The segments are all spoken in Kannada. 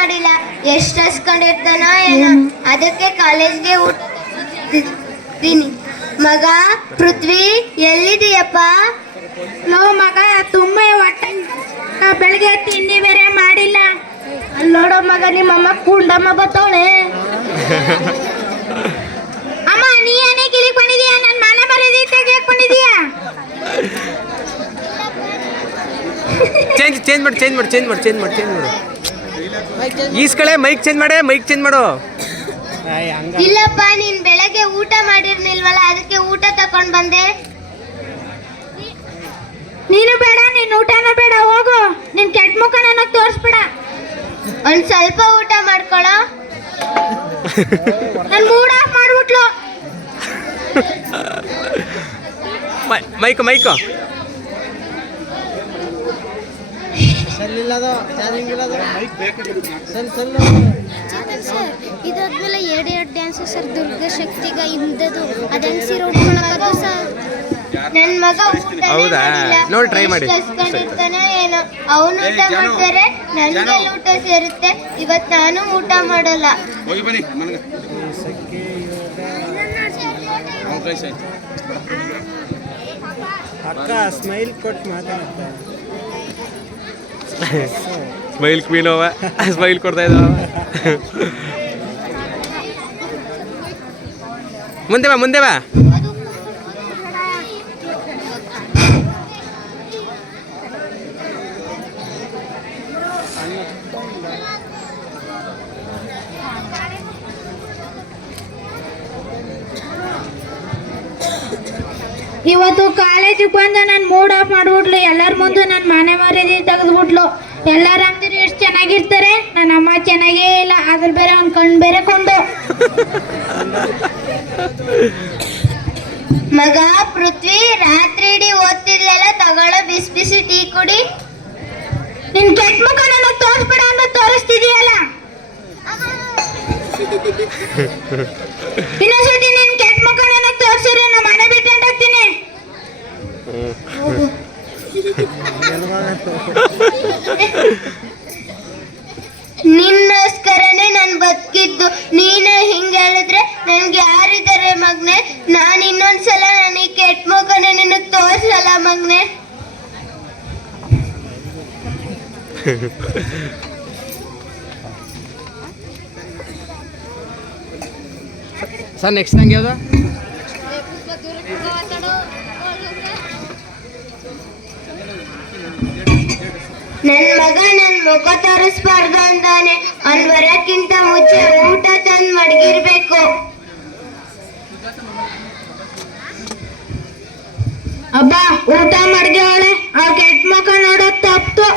ಮಾಡಿಲ್ಲ. ಎಷ್ಟು ಹಸ್ಕೊಂಡಿರ್ತಾನೋ ಏನೋ, ಅದಕ್ಕೆ ಕಾಲೇಜ್ಗೆ ಊಟ ತರಿಸ್ತೀನಿ. ಮಗ ಪೃಥ್ವಿ ಎಲ್ಲಿದೀಯಪ್ಪ? ಲೋ ಮಗ, ತುಂಬಾ ಹೊಟ್ಟೆ, ಬೆಳಗ್ಗೆ ತಿಂಡಿ ಬೇರೆ ಮಾಡಿಲ್ಲ. ಅಲ್ಲಿ ನೋಡೋ ಮಗ, ನಿಮ್ಮಮ್ಮ ಕುಂಡಮ್ಮ ಬತ್ತವಳೆ. ಅಮ್ಮ, ನೀ ಏನೇ ಗಿಲಿಕ್ ಬಂದಿದೀಯಾ? ನನ್ನ ಮನೆ ಮರ್ಯಾದೆ ತೆಗಿಯಕ್ ಬಂದಿದೀಯಾ? ಚೇಂಜ್ ಮಾಡು. ಈಸ್ಕಳೆ ಮೈಕ್ ಚೇಂಜ್ ಮಾಡು. ಇಲ್ಲಪ್ಪ, ನೀನ್ ಬೆಳಗ್ಗೆ ಊಟ ಮಾಡಿರ್ನಿಲ್ವಲ್ಲ, ಅದಕ್ಕೆ ಊಟ ತಕೊಂಡ್ ಬಂದೆ. ನೀನು ಬೇಡ, ನಿನ್ ಊಟನೂ ಬೇಡ, ಹೋಗು. ನಿನ್ ಕೆಟ್ಟ ಮುಖ ನನಗ್ ತೋರಿಸ್ಬೇಡ. ಒಂದ್ ಸ್ವಲ್ಪ ಊಟ ಮಾಡ್ಕೊಳೋ. ನನ್ ಮೂಡ್ ಆಫ್ ಮಾಡ್ಬಿಟ್ಲು. ಮೈಕು ಇದಾದ್ಮೇಲೆ ಎರಡು ಡ್ಯಾನ್ಸ್ ಸರ್, ದುರ್ಗ ಶಕ್ತಿಗ ಹಿಂದದು ಅದೆಂಗ್ ಸೀರೆ ಉಟ್ಕೊಳಕದು ಸರ್. ನನ್ ಮಗ ಹೌದಾ? ನೋಡಿ ಟ್ರೈ ಮಾಡಿ. ಏನೋ ಅವನು ಊಟ ಮಾಡ್ತಾರೆ, ನನ್ಗೆ ಊಟ ಸೇರುತ್ತೆ. ಇವತ್ ನಾನು ಊಟ ಮಾಡಲ್ಲ. ಅಕ್ಕ ಸ್ಮೈಲ್ ಕೊಟ್ಟು ಮಾತಾಡ್ತಾ ಸ್ಮೈಲ್ ಕ್ವೀನ್ ಅವ, ಸ್ಮೈಲ್ ಕೊಡ್ತಾ ಇದ್ದಾವ. ಮುಂದೆ ಬಾ. ಇವತ್ತು ಕಾಲೇಜಿಗೆ ಬಂದು ನನ್ನ ಮೂಡ್ ಆಫ್ ಮಾಡ್ಬಿಟ್ಲು. ಎಲ್ಲರ ಮುಂದೆ ನನ್ನ ಮನೆ ಮರ್ಯಾದೆ ತೆಗೆದ್ಬಿಟ್ಲು. ಎಲ್ಲರ ಅಂತಾರೆ ಎಷ್ಟು ಚೆನ್ನಾಗಿರ್ತಾರೆ, ನನ್ನ ಅಮ್ಮ ಚೆನ್ನಾಗೇ ಇಲ್ಲ. ಅದ್ರ ಬೇರೆ ಅವ್ನ ಕಣ್ಣು ಬೇರೆ ಕೊಂಡು. ಮಗ ಪೃಥ್ವಿ, ರಾತ್ರಿ ಇಡೀ ಓದ್ತಿದ್ಲೆಲ್ಲ, ತಗೊಳ್ಳೋ ಬಿಸಿ ಬಿಸಿ ಟೀ ಕುಡಿ. ನಿನ್ ಕೆಟ್ಟ ಮುಖ ನನಗೆ ತೋರಿಸ್ಬೇಡ ಅಂತ ತೋರಿಸ್ತಿದೀಯಲ್ಲ. ಇನ್ನೊಂದ್ಸತಿ ನಿನ್ ಕೆಟ್ಟ ಮುಖ ನನಗೆ ತೋರಿಸಿದ್ರೆ ನಮ್ಮ ಮನೆ ಬಿಟ್ಟು ಹೋಗ್ತೀನಿ. ನಿನ್ನೋಸ್ಕರನೇ ನಾನು ಬದುಕಿದ್ದು. ನೀನು ಹಿಂಗೆ ಹೇಳಿದ್ರೆ ನನ್ಗೆ ಯಾರಿದ್ದಾರೆ ಮಗ್ನೆ? ನಾನು ಇನ್ನೊಂದ್ಸಲ ನನಗೆ ಕೆಟ್ಟ ಮುಖನ ನಿನಗೆ ತೋರಿಸಲ್ಲ ಮಗ್ನೆ. ಸರ್ ನೆಕ್ಸ್ಟ್ ನಂಗೆ ಯಾವ್ದು? ನನ್ ಮಗ ನನ್ ಮುಖ ತೋರಿಸ್ಬಾರ್ದು ಅಂತಾನೆ. ಅವ್ನ್ ಬರಕ್ಕಿಂತ ಮುಂಚೆ ಊಟ ತಂದು ಮಡಗಿರ್ಬೇಕು. ಅಬ್ಬ, ಊಟ ಮಾಡ್ದೇವಳೆ, ಆ ಕೆಟ್ಟ ಮುಖ ನೋಡೋದ್ ತಪ್ಪು.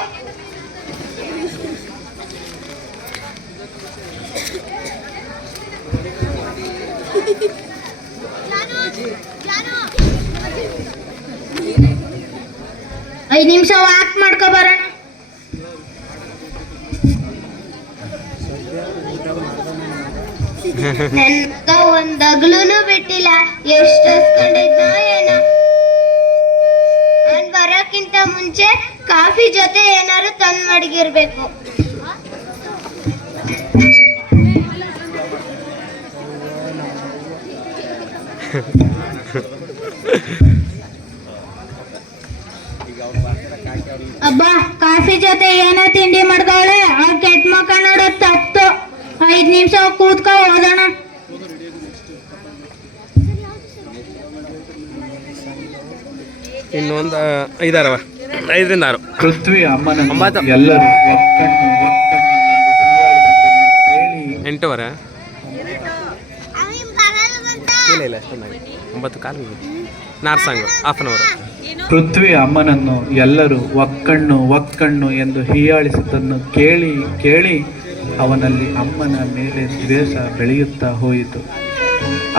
ಐದು ನಿಮಿಷ ವಾಕ್ ಮಾಡ್ಕೊ ಬರೋಣ. ನನ್ ಮಗ ಒಂದ್ ಅಗ್ಲೂನು ಬಿಟ್ಟಿಲ್ಲ. ಎಷ್ಟು ಹಸ್ಕೊಂಡಿದ್ನೋ ಏನೋ. ಅವ್ನ್ ಬರೋಕ್ಕಿಂತ ಮುಂಚೆ ಕಾಫಿ ಜೊತೆ ಏನಾದ್ರು ತಂದು ಮಡಗಿರ್ಬೇಕು. ಅಬ್ಬ, ಕಾಫಿ ಜೊತೆ ಏನೋ ತಿಂಡಿ ಮಾಡ್ದವಳೆ, ಆ ಕೆಟ್ಟ ಮುಖ ನೋಡೋದ್ ತಪ್ಪು. 5 ನಿಮಿಷ ಕೂತ್ಕೊ, ಓದೋಣ. ಇನ್ನೊಂದು 5 5ರಿಂದ 6. ಪೃಥ್ವಿ ಅಮ್ಮನ 9 ಎಲ್ಲರೂ 8 ಇಲ್ಲ ಅಷ್ಟೊಂದಾಗಿ 9 ಕಾಲು 4 ಸಾಂಗು ಹಾಫ್ ಆನ್ ಅವರ್. ಪೃಥ್ವಿ ಅಮ್ಮನನ್ನು ಎಲ್ಲರೂ ಒಕ್ಕಣ್ಣು ಎಂದು ಹೀಯಾಳಿಸುವುದನ್ನು ಕೇಳಿ ಅವನಲ್ಲಿ ಅಮ್ಮನ ಮೇಲೆ ದ್ವೇಷ ಬೆಳೆಯುತ್ತಾ ಹೋಯಿತು.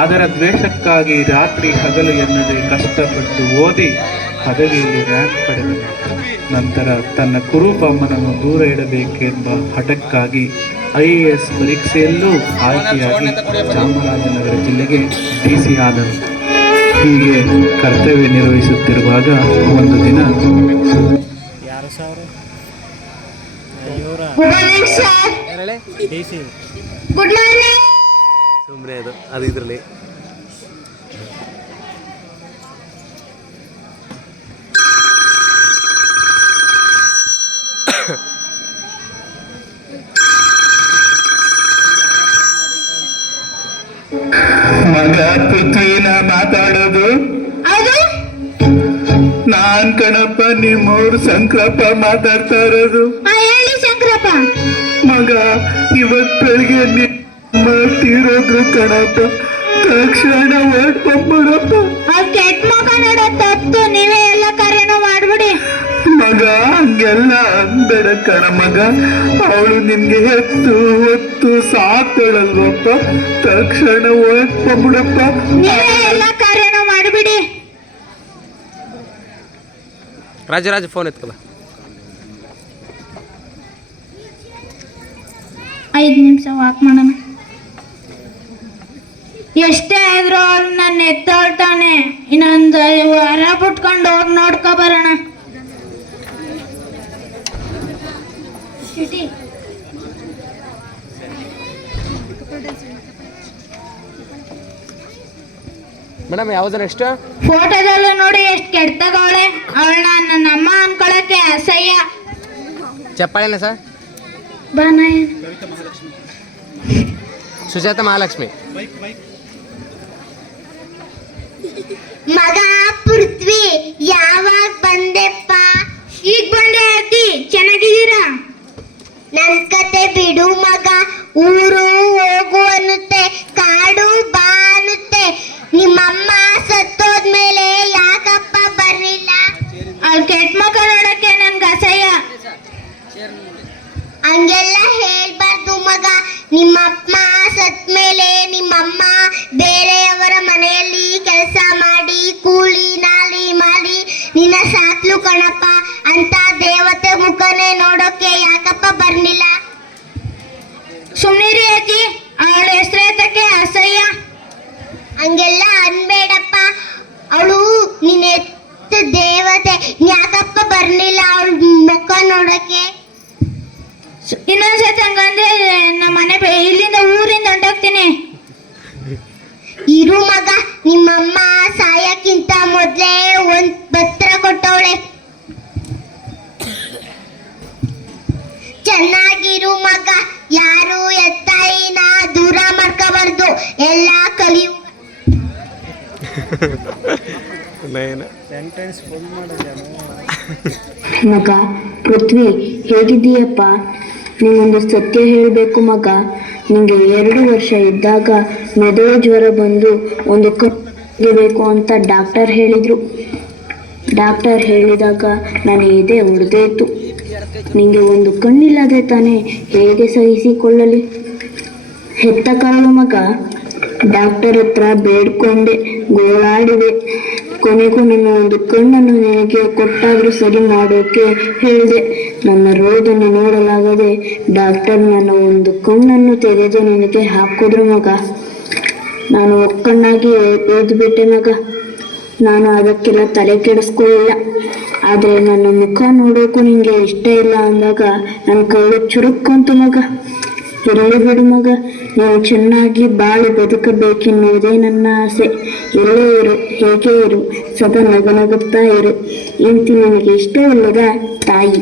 ಅದರ ದ್ವೇಷಕ್ಕಾಗಿ ರಾತ್ರಿ ಹಗಲು ಎನ್ನದೆ ಕಷ್ಟಪಟ್ಟು ಓದಿ ಪದವಿಯಲ್ಲಿ ರ್ಯಾಂಕ್ ಪಡೆದನು. ನಂತರ ತನ್ನ ಕುರೂಪ ಅಮ್ಮನನ್ನು ದೂರ ಇಡಬೇಕೆಂಬ ಹಠಕ್ಕಾಗಿ IAS ಪರೀಕ್ಷೆಯಲ್ಲೂ ಆಯ್ಕೆಯಾಗಿ ಚಾಮರಾಜನಗರ ಜಿಲ್ಲೆಗೆ DC ಆದನು. ಹೀಗೆ ಕರ್ತವ್ಯ ನಿರ್ವಹಿಸುತ್ತಿರುವಾಗ ಒಂದು ದಿನ good morning sir. D C good morning. ಸುಮ್ಮನೆ ಅದು ಇದರಲ್ಲಿ ಮಗ ಪೃಥ್ವಿನ ಮಾತಾಡೋದು. ಹೌದು. ನಾನ್ ಕಣಪ್ಪ ನಿಮ್ಮವ್ರು ಶಂಕರಪ್ಪ ಮಾತಾಡ್ತಾ ಇರೋದು. ಹೇಳಿ ಶಂಕರಪ್ಪ. ಮಗ ಇವತ್ ಬೆಳಿಗ್ಗೆ ನಿಮ್ಮ ತೀರೋದ್ರು ಕಣಪ್ಪ. ತಕ್ಷಣ ಹೊರಟ್ಬಿಡಪ್ಪ. ಅವ್ರ ಕೆಟ್ಟ ಮಗ ನೋಡೋ ತಪ್ಪು ನೀವೇ ಎಲ್ಲ ಕಾರ್ಯನೂ ಮಾಡ್ಬಿಡಿ. ಮಗ ಹಂಗೆಲ್ಲ ಅಂಬೇಡ ಕಣ ಮಗ. ಅವಳು ನಿಮ್ಗೆ ಹೊತ್ತು ಸಾಕ್ತಾಳಲ್ವಪ್ಪ. ತಕ್ಷಣ ಹೊರಟ್ಬಿಡಪ್ಪ. ನೀವೇ ಎಲ್ಲ ಕಾರ್ಯನೂ ಮಾಡ್ಬಿಡಿ. ರಾಜ ಫೋನ್ ಎತ್ಕಲ್ಲ. 5 ನಿಮಿಷ ವಾಕ್ ಮಾಡೋಣ. ಎಷ್ಟೇ ಆದ್ರೂ ಅವ್ಳು ನನ್ನ ಎತ್ತೋಳ್ತಾನೆ. ಇನ್ನೊಂದು ವಾರ ಬಿಟ್ಕೊಂಡು ಹೋಗಿ ನೋಡ್ಕೊ ಬರೋಣ. ಮೇಡಮ್ ಯಾವ್ದು ನೆಕ್ಸ್ಟ್? ಫೋಟೋದಲ್ಲೂ ನೋಡಿ ಎಷ್ಟು ಕೆಟ್ಟಗವಳೆ. ಅವಳನ್ನ ನನ್ನ ಅಮ್ಮ ಅನ್ಕೊಳಕ್ಕೆ ಅಸಹ್ಯ. ಚಪ್ಪಾಳೆನ ಸರ್? ಬಾನಾಯ ಸುಜಾತ ಮಹಾಲಕ್ಷ್ಮಿ. ಮಗ ಪೃಥ್ವಿ ಯಾವಾಗ ಬಂದೆಪ್ಪ? ಈಗ ಬಂದೆ ಅತ್ತಿ. ಚೆನ್ನಾಗಿದ್ದೀರಾ? ನನ್ ಕತೆ ಬಿಡು ಮಗ. ಊರು ಹೋಗು ಅನ್ನುತ್ತೆ, ಕಾಡು ಬಾ ಅನ್ನುತ್ತೆ. ನಿಮ್ಮಮ್ಮ ಸತ್ತೋದ್ಮೇಲೆ ಯಾಕಪ್ಪ ಬರ್ಲಿಲ್ಲ? ಅವ್ಳ ಕೆಟ್ಟ ಮಕ್ಕ ನೋಡಕ್ಕೆ ನನ್ಗೆ ಅಸಹ್ಯ. ಹಂಗೆಲ್ಲ ಹೇಳ್ಬಾರ್ದು ಮಗ. ನಿಮ್ಮಪ್ಪ ಸತ್ಮೇಲೆ ನಿಮ್ಮಮ್ಮ ಬೇರೆಯವರ ಮನೆಯಲ್ಲಿ ಕೆಲಸ ಮಾಡಿ ಕೂಲಿ ನಾಲಿ ಮಾಡಿ ನಿನ್ನ ಸಾಕ್ಲು ಕಣಪ್ಪ. ಅಂತ ದೇವತೆ ಮುಖನೇ ನೋಡೋಕೆ ಯಾಕಪ್ಪ ಬರ್ಲಿಲ್ಲ? ಸುಮ್ನಿರಿ ಅಜ್ಜಿ. ಅವಳ ಹೆಸರೇತಕ್ಕೆ ಅಸಹ್ಯ. ಹಂಗೆಲ್ಲ ಅನ್ಬೇಡಪ್ಪ. ಅವಳು ನಿನ್ನ ಎತ್ತ ದೇವತೆ. ಯಾಕಪ್ಪ ಬರ್ಲಿಲ್ಲ ಅವಳ ಮುಖ ನೋಡಕ್ಕೆ? ಇನ್ನೊಂದ್ಸತಿ ಹಂಗಂದ್ರೆ ನಮ್ಮ ಮನೆ ಇಲ್ಲಿಂದ ಊರಿಂದ ಹೊಂಟೋಗ್ತೀನಿ. ಇರು ಮಗ. ನಿಮ್ಮಮ್ಮ ಸಾಯಕ್ಕಿಂತ ಮೊದ್ಲೇ ಒಂದ್ ಪತ್ರ ಕೊಟ್ಟವಳೆ. ಚೆನ್ನಾಗಿರು ಮಗ. ಯಾರು ಎತ್ತಾಯಿನ ದೂರ ಮಾಡ್ಕೋಬಾರ್ದು. ಎಲ್ಲ ಕಲಿಯು. Sentence full ಮಾಡಿದ್ಯಾನು? ಮಗ ಪೃಥ್ವಿ ಹೇಗಿದ್ದೀಯಪ್ಪ? ನಿಂಗೊಂದು ಸತ್ಯ ಹೇಳಬೇಕು ಮಗ. ನಿಂಗೆ 2 ವರ್ಷ ಇದ್ದಾಗ ಮೆದುಳು ಜ್ವರ ಬಂದು ಒಂದು ಕಣ್ಣು ಅಂತ ಡಾಕ್ಟರ್ ಹೇಳಿದರು. ಡಾಕ್ಟರ್ ಹೇಳಿದಾಗ ನಾನು ಎದೆ ಹೊಡೆದೇತು. ನಿಂಗೆ ಒಂದು ಕಣ್ಣಿಲ್ಲದೆ ತಾನೇ ಹೇಗೆ ಸಹಿಸಿಕೊಳ್ಳಲಿ? ಹೆತ್ತ ಕಾಳು ಮಗ. ಡಾಕ್ಟರ್ ಹತ್ರ ಬೇಡ್ಕೊಂಡೆ, ಗೋಳಾಡಿದೆ. ಕೊನೆಗೂ ನನ್ನ ಒಂದು ಕಣ್ಣನ್ನು ನಿನಗೆ ಕೊಟ್ಟಾದರೂ ಸರಿ ಮಾಡೋಕೆ ಹೇಳಿದೆ. ನನ್ನ ರೋದನ್ನು ನೋಡಲಾಗದೆ ಡಾಕ್ಟರ್ ನನ್ನ ಒಂದು ಕಣ್ಣನ್ನು ತೆಗೆದು ನಿನಗೆ ಹಾಕಿದ್ರು ಮಗ. ನಾನು ಒಕ್ಕಣ್ಣಾಗಿ ಓದ್ಬಿಟ್ಟೆ ಮಗ. ನಾನು ಅದಕ್ಕೆಲ್ಲ ತಲೆ ಕೆಡಿಸ್ಕೊಳ್ಳಿಲ್ಲ. ಆದರೆ ನನ್ನ ಮುಖ ನೋಡೋಕ್ಕೂ ನಿನಗೆ ಇಷ್ಟ ಇಲ್ಲ ಅಂದಾಗ ನನ್ನ ಕೈಗೆ ಚುರುಕ್ಕಂತು ಮಗ. ಇರಲಿ ಬಿಡು ಮಗ. ನೀವು ಚೆನ್ನಾಗಿ ಬಾಳಿ ಬದುಕಬೇಕೆನ್ನುವುದೇ ನನ್ನ ಆಸೆ. ಎಲ್ಲೇ ಇರು, ಹೇಗೆ ಇರು, ಸದಾ ನಗನಗುತ್ತಾ ಇರು. ಇಂತಿ ನನಗೆ ಇಷ್ಟವಿಲ್ಲದ ತಾಯಿ.